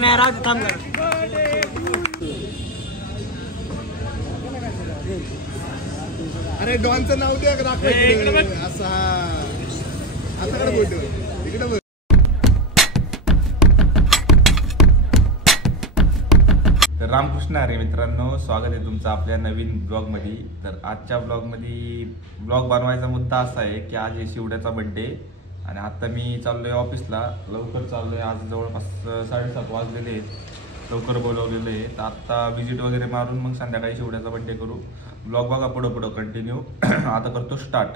नाही राहू थांब. अरे डॉनचं नाव द्या असा आता कडे बोलतो इकडे बघ. तर रामकृष्ण हरी मित्रांनो, स्वागत आहे तुमचं आपल्या नवीन ब्लॉगमध्ये. तर आजच्या ब्लॉगमध्ये ब्लॉग बनवायचा मुद्दा असा आहे की आज आहे शिवड्याचा बड्डे आणि आता मी चाललोय ऑफिसला. लवकर चाललोय, आज जवळपास 7:30 वाजलेले आहेत. लवकर बोलवलेलं आहे. तर आत्ता व्हिजिट वगैरे मारून मग संध्याकाळी शिवड्याचा बड्डे करू. ब्लॉग बघा पुढं कंटिन्यू. आता करतो स्टार्ट.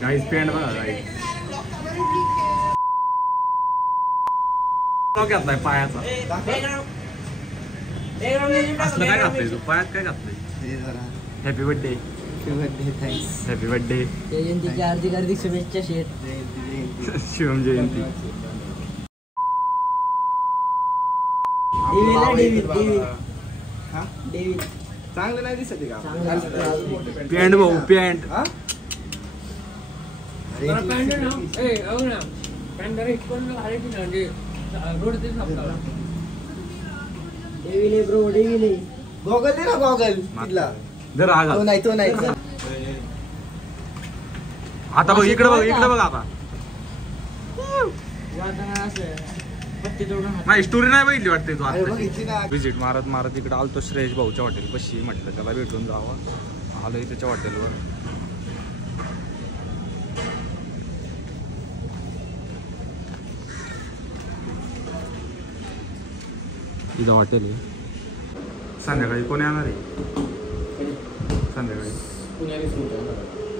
गाईज पॅन्ट बघा गाईज. घातलाय पायाचा. असलं काय घातलंय तू पायात? काय घातलंय? Happy birthday. Thanks. Happy birthday. जयंतीची हार्दिक शुभेच्छा. शेठ शिवम जयंती. चांगलं नाही दिसत का पॅन्ट भाऊ पॅन्ट. गॉगल दे ना गॉगल. जर तो नाही आता बघ इकडे बघ आता. नाही स्टोरी नाही बघितली वाटते तू आता. व्हिजिट मारत इकडे आलतो श्रेयश भाऊच्या हॉटेल पशी. म्हटलं त्याला भेटून जावं. आलोय त्याच्या हॉटेलवर. इथं हॉटेल आहे. संध्याकाळी कोणी येणार आहे? संध्याकाळी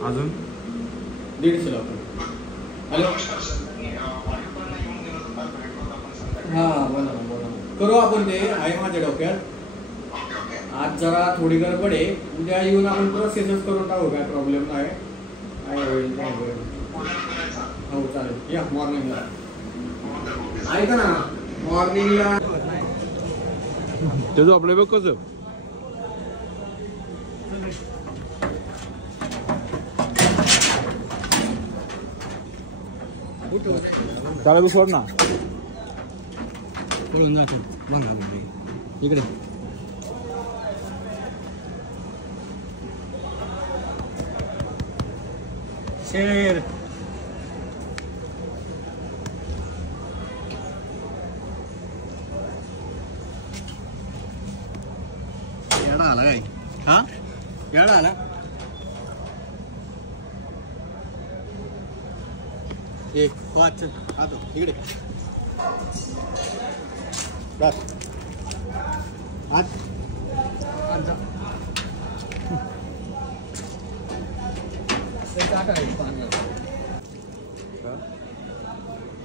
अजून 150 लोक. हॅलो. हां बोला करू आपण. ते आहे माझ्या डोक्यात. आज जरा थोडी गडबड आहे. उद्या येऊन आपण प्रोसेसच करून टाकू. काय प्रॉब्लेम नाही. काय होईल काय होईल. हो चालेल. या मॉर्निंगला ऐका ना. मॉर्निंगला त्याचं आपलं बघ कसं. त्याला तू सोड ना. पळून जातो इकडे. शेर येडा आला काय? हा येडा आला. एक 5 आता इकडे बस. आज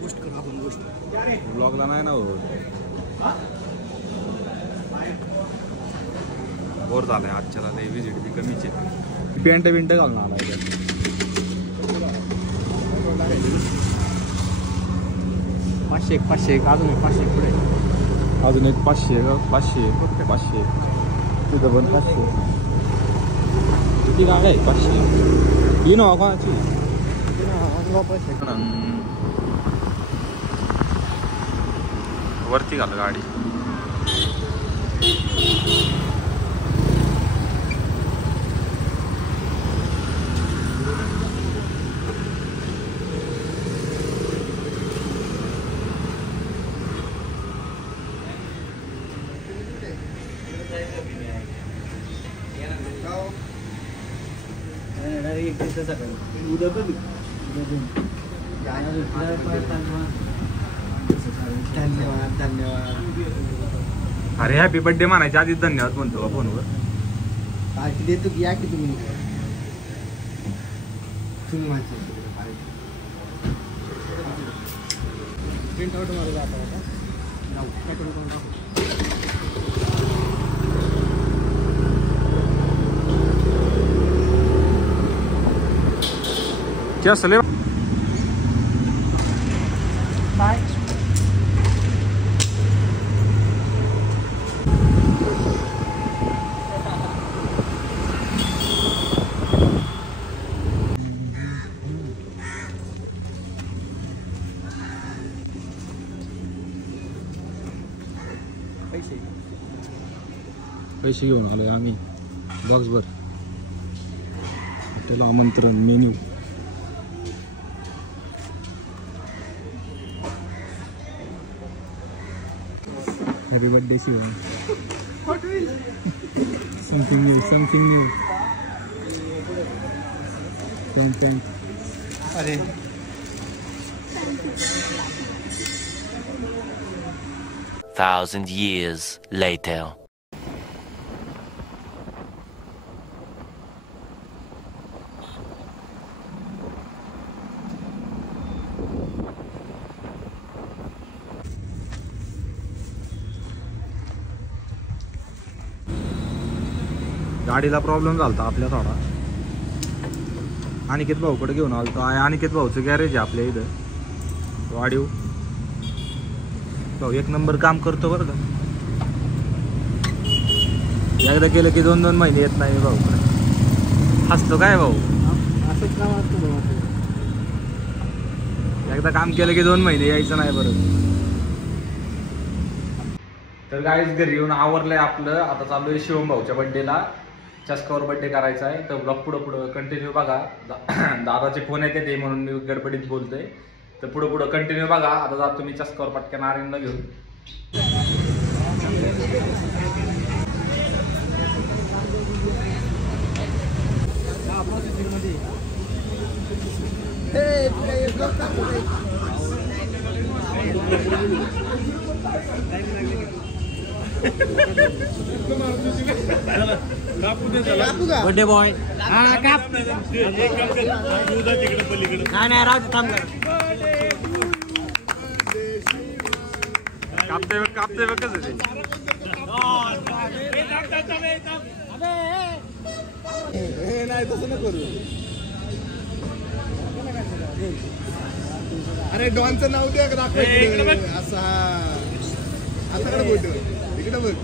गोष्ट करू आपण. गोष्ट ब्लॉगला नाही ना होत. बोर झालाय आजच्याला. लय व्हिजिट बी कमीच आहे. पेंट घालून आला. 500 अजून 500 पुढे. अजून एक 500 तिथं पण 500. किती गाड्या आहेत? 500. इनोवा कोणाची? वरती घाल गाडी. उद्या कधी? धन्यवाद. अरे हॅपी बर्थडे म्हणायच्या आधीच धन्यवाद म्हणतो फोनवर. पार्टी देतो की या की तुम्ही. प्रिंट आउट मध्ये जाता. 9 काय करून क्या असले पैसे घेऊन आलोय आम्ही बॉक्सभर त्याला आमंत्रण menu happy birthday Shiva something new thank अरे Thousand years later. गाडीला प्रॉब्लेम झाला आपल्या थोडा. अनिकेत भाऊकडे घेऊन आलो. अनिकेत भाऊचं गॅरेज आहे आपल्या इथं वाढीव. भाऊ एक नंबर काम करतो बरं का. एकदा केलं की 2-2 महिने येत नाही भाऊकडे. हसतो काय भाऊ. असंच काम असतं भाऊ. एकदा काम केलं की 2 महिने यायचं नाही बरं. तर गाईज घरी येऊन आवरलंय आपलं. आता चालू आहे शिवम भाऊच्या बड्डेला. चस्कावर बड्डे करायचा आहे. तर ब्लॉग पुढं कंटिन्यू बघा. दादाचे फोन येते ते म्हणून मी गडबडीत बोलतोय. तर पुढं कंटिन्यू बघा. आता जातो मी चस्कावर पटकन आर्यनला घेऊन. Birthday boy. काप नाही राहू थांब. कापते कसं ते. नाही तसं न करू. अरे डॉनचं नाव द्या दाखव. असं हा आता बोट इकडे बघ.